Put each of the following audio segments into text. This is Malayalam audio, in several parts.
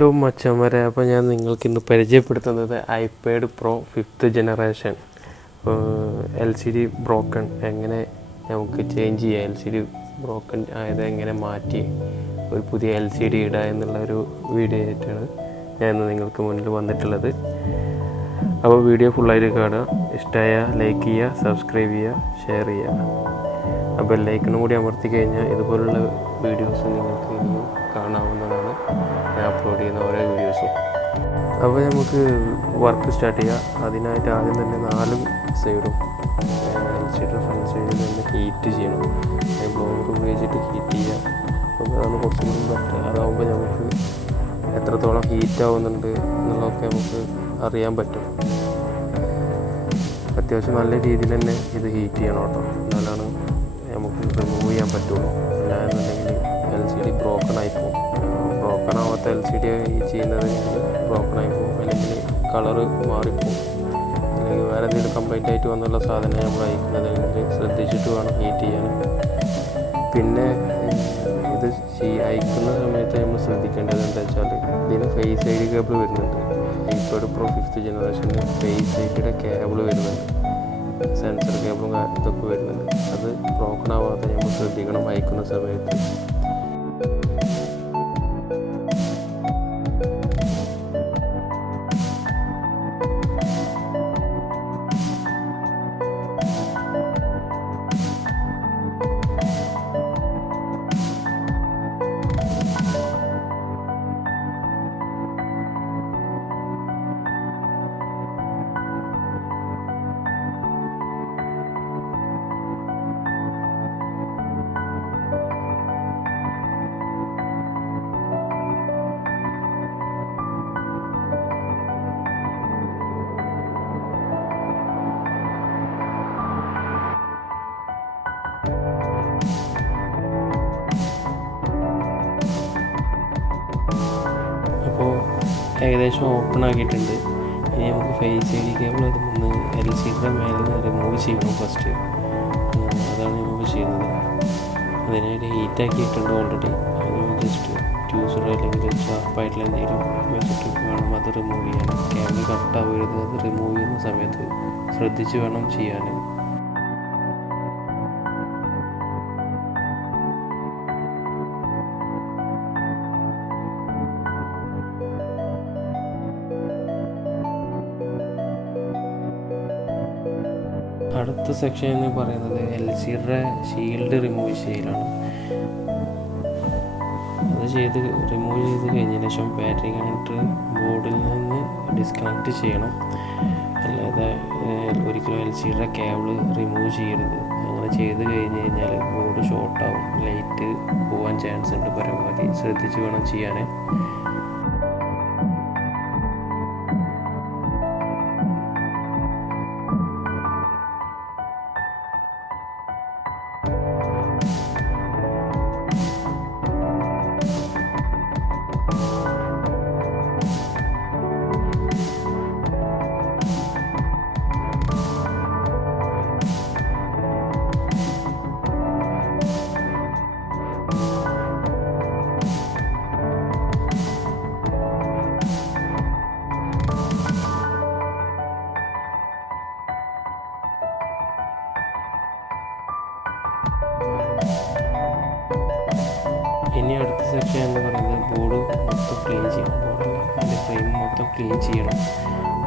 ഹലോ മച്ചന്മാരെ, അപ്പോൾ ഞാൻ നിങ്ങൾക്കിന്ന് പരിചയപ്പെടുത്തുന്നത് iPad pro 5th generation. LCD broken എങ്ങനെ നമുക്ക് ചേഞ്ച് ചെയ്യാം, LCD ബ്രോക്കൺ ആയത് എങ്ങനെ മാറ്റി ഒരു പുതിയ LCD ഇടുക എന്നുള്ളൊരു വീഡിയോ ആയിട്ടാണ് ഞാൻ ഇന്ന് നിങ്ങൾക്ക് മുന്നിൽ വന്നിട്ടുള്ളത്. അപ്പോൾ വീഡിയോ ഫുള്ളായിട്ട് കാണുക, ഇഷ്ടമായ ലൈക്ക് ചെയ്യുക, സബ്സ്ക്രൈബ് ചെയ്യുക, ഷെയർ ചെയ്യുക. അപ്പോൾ ലൈക്കിനും കൂടി അമർത്തി കഴിഞ്ഞാൽ ഇതുപോലുള്ള വീഡിയോസ് നിങ്ങൾക്ക് ഇനിയും കാണാവുന്നതാണ്, ഞാൻ അപ്ലോഡ് ചെയ്യുന്ന ഓരോ വീഡിയോസും. അപ്പോൾ നമുക്ക് വർക്ക് സ്റ്റാർട്ട് ചെയ്യാം. അതിനായിട്ട് ആദ്യം തന്നെ 4 സൈഡും LCD ഫ്രണ്ട് സൈഡിൽ തന്നെ ഹീറ്റ് ചെയ്യണം. ബ്ലോവർ ഉപയോഗിച്ചിട്ട് ഹീറ്റ് ചെയ്യുക. അപ്പോൾ അതാണ് കുറച്ചും കൂടി ബെറ്റർ. അതാകുമ്പോൾ നമുക്ക് എത്രത്തോളം ഹീറ്റ് ആവുന്നുണ്ട് എന്നുള്ളതൊക്കെ നമുക്ക് അറിയാൻ പറ്റും. അത്യാവശ്യം നല്ല രീതിയിൽ തന്നെ ഇത് ഹീറ്റ് ചെയ്യണം കേട്ടോ, എന്നാലാണ് നമുക്ക് റിമൂവ് ചെയ്യാൻ പറ്റുള്ളൂ. അല്ലാന്നുണ്ടെങ്കിൽ LCD ബ്രോക്കൺ ആയിപ്പോവും. ബ്രോക്കൺ ആവാത്ത LCD ചെയ്യുന്നത് ബ്രോക്കൺ ആയിപ്പോവും, അല്ലെങ്കിൽ കളറ് മാറിപ്പോവും, അല്ലെങ്കിൽ വേറെ എന്തെങ്കിലും കംപ്ലൈൻ്റ് ആയിട്ട് വന്നുള്ള സാധനം നമ്മൾ അയക്കുന്നതെങ്കിൽ ശ്രദ്ധിച്ചിട്ട് വേണം ഹീറ്റ് ചെയ്യാൻ. പിന്നെ ഇത് അയക്കുന്ന സമയത്ത് നമ്മൾ ശ്രദ്ധിക്കേണ്ടത് എന്താ വെച്ചാൽ, ഇതിന് ഫേസ് ഐ ഡി കേബിൾ വരുന്നുണ്ട്. ഐപാഡ് പ്രോ 5th ജനറേഷന് ഫേസ് ഐ ഡിയുടെ കേബിൾ വരുന്നുണ്ട്, സെൻസർ കേബിളും ഇതൊക്കെ വരുന്നുണ്ട്. അത് ബ്രോക്കൺ ആവാതെ നമ്മൾ ശ്രദ്ധിക്കണം അയക്കുന്ന സമയത്ത്. അപ്പോൾ ഏകദേശം ഓപ്പൺ ആക്കിയിട്ടുണ്ട്. ഇനി നമുക്ക് ഫേസ് ഐ ഡി കേബിൾ അതൊന്ന് LCDയുടെ മേലെ നിന്ന് റിമൂവ് ചെയ്യണം ഫസ്റ്റ്. അതാണ് നമുക്ക് ചെയ്യുന്നത്. അതിനായിട്ട് ഹീറ്റാക്കിയിട്ടുണ്ട് ഓൾറെഡി. അത് ജസ്റ്റ് ട്യൂസറോ അല്ലെങ്കിൽ ഷാർപ്പായിട്ടുള്ള എന്തെങ്കിലും വെച്ചിട്ട് വേണം അത് റിമൂവ് ചെയ്യാൻ. കേബിൾ കട്ടാവരുത്. അത് റിമൂവ് ചെയ്യുന്ന സമയത്ത് ശ്രദ്ധിച്ച് വേണം ചെയ്യാൻ. അടുത്ത സെക്ഷൻ എന്ന് പറയുന്നത് LCDയുടെ ഷീൽഡ് റിമൂവ് ചെയ്യലാണ്. അത് റിമൂവ് ചെയ്ത് കഴിഞ്ഞതിന് ശേഷം ബാറ്ററി കണക്ടർ ബോർഡിൽ നിന്ന് ഡിസ്കണക്ട് ചെയ്യണം. അല്ലാതെ ഒരിക്കലും LCDയുടെ കേബിൾ റിമൂവ് ചെയ്യരുത്. അങ്ങനെ ചെയ്ത് കഴിഞ്ഞ് കഴിഞ്ഞാൽ ബോർഡ് ഷോർട്ടാവും, ലൈറ്റ് പോകാൻ ചാൻസ് ഉണ്ട്. പരമാവധി ശ്രദ്ധിച്ച് വേണം ചെയ്യാൻ. ഇനി അടുത്ത സെക്ഷൻ എന്ന് പറയുന്നത് ബോർഡ് മൊത്തം ക്ലീൻ ചെയ്യണം. ബോർഡല്ല, അതിൻ്റെ ഫ്രെയിം മൊത്തം ക്ലീൻ ചെയ്യണം.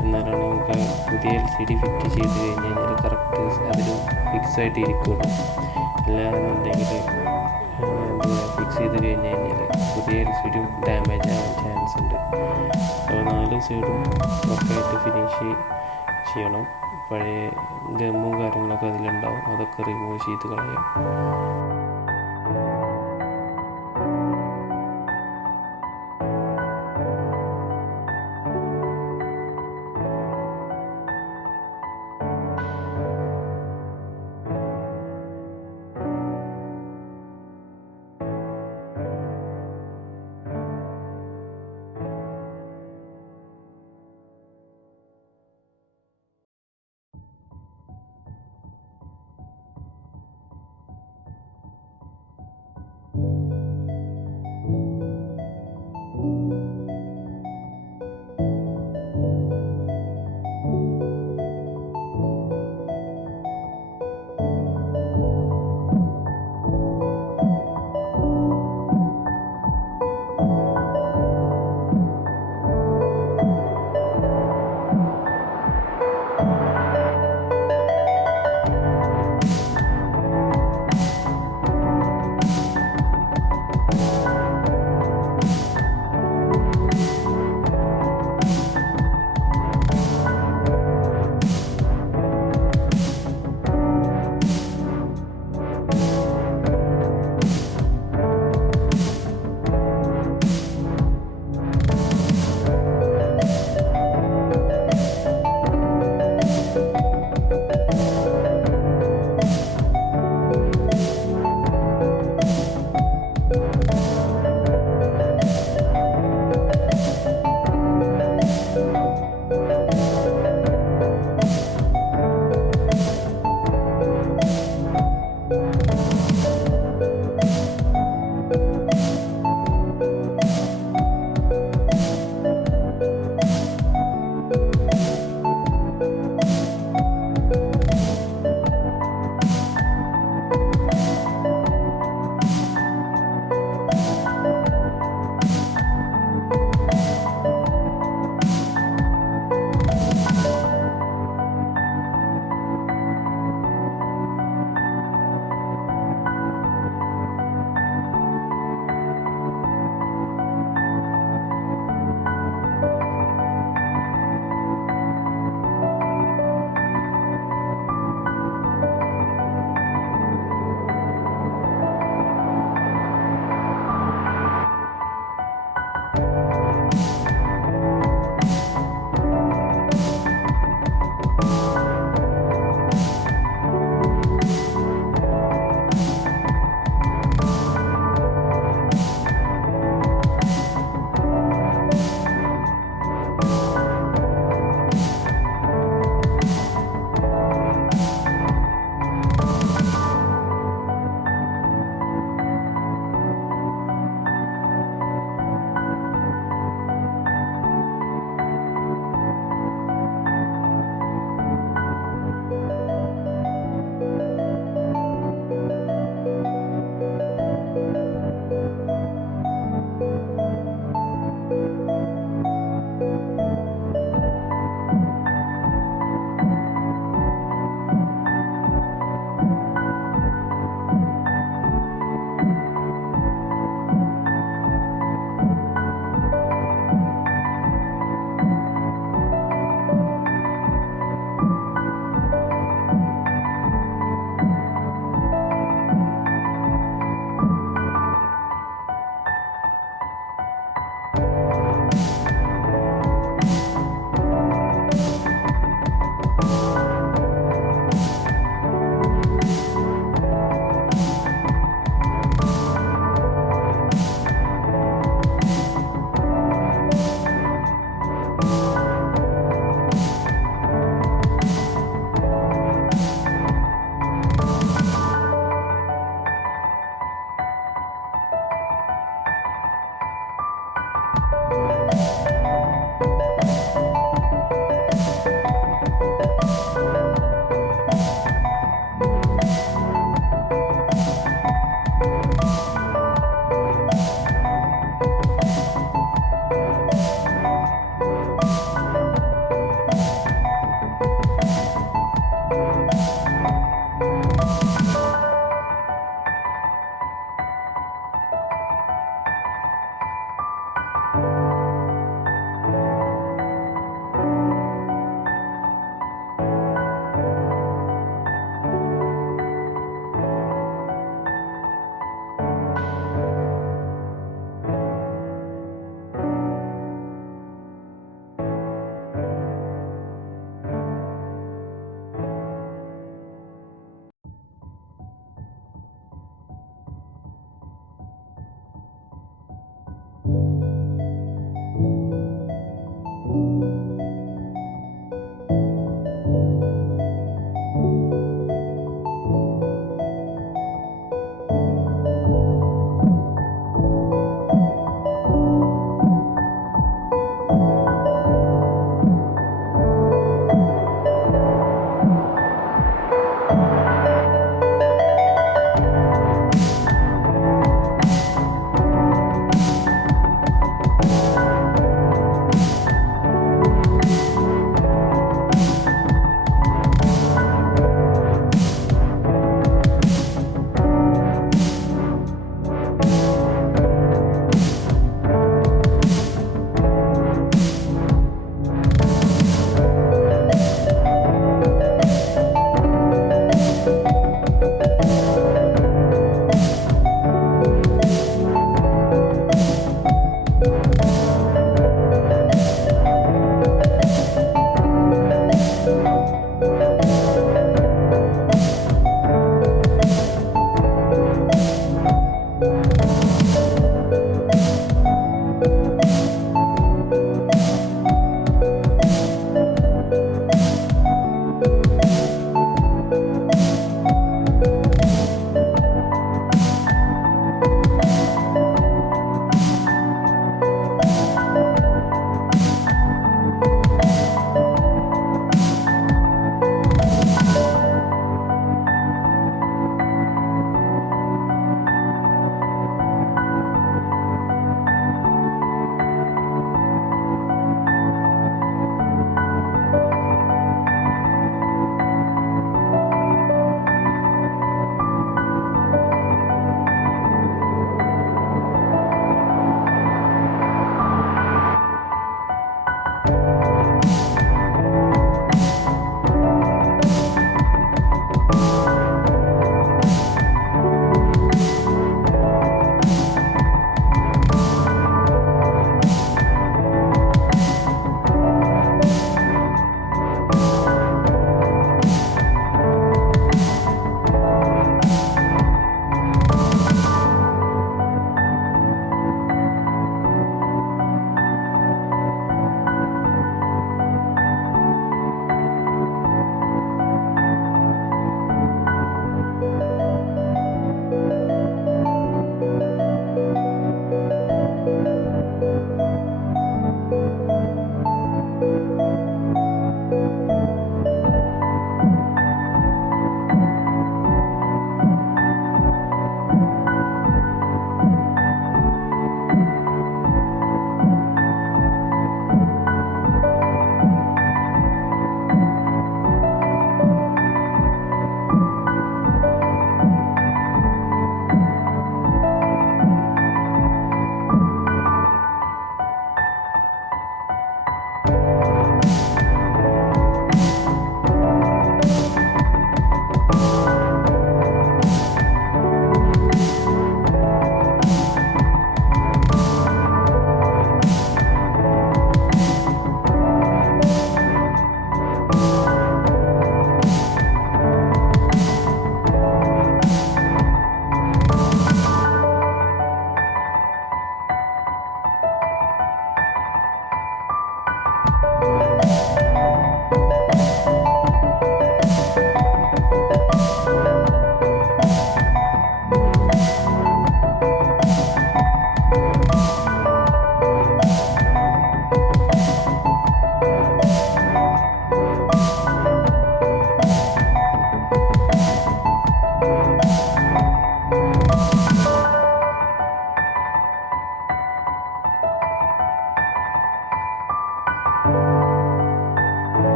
എന്നാലാണ് നമുക്ക് പുതിയ LCD ഫിറ്റ് ചെയ്ത് കഴിഞ്ഞ് കഴിഞ്ഞാൽ കറക്റ്റ് അതിൽ ഫിക്സ് ആയിട്ട് ഇരിക്കുള്ളൂ. അല്ലാന്നുണ്ടെങ്കിൽ ഫിക്സ് ചെയ്ത് കഴിഞ്ഞ് കഴിഞ്ഞാൽ പുതിയ LCD ഡാമേജ് ആവാൻ ചാൻസ് ഉണ്ട്. അപ്പോൾ 4 സൈഡും വർക്കായിട്ട് ഫിനിഷ് ചെയ്യണം. പഴയ ഗമ്മും കാര്യങ്ങളൊക്കെ അതിലുണ്ടാവും, അതൊക്കെ റിമൂവ് ചെയ്ത് കളയാം.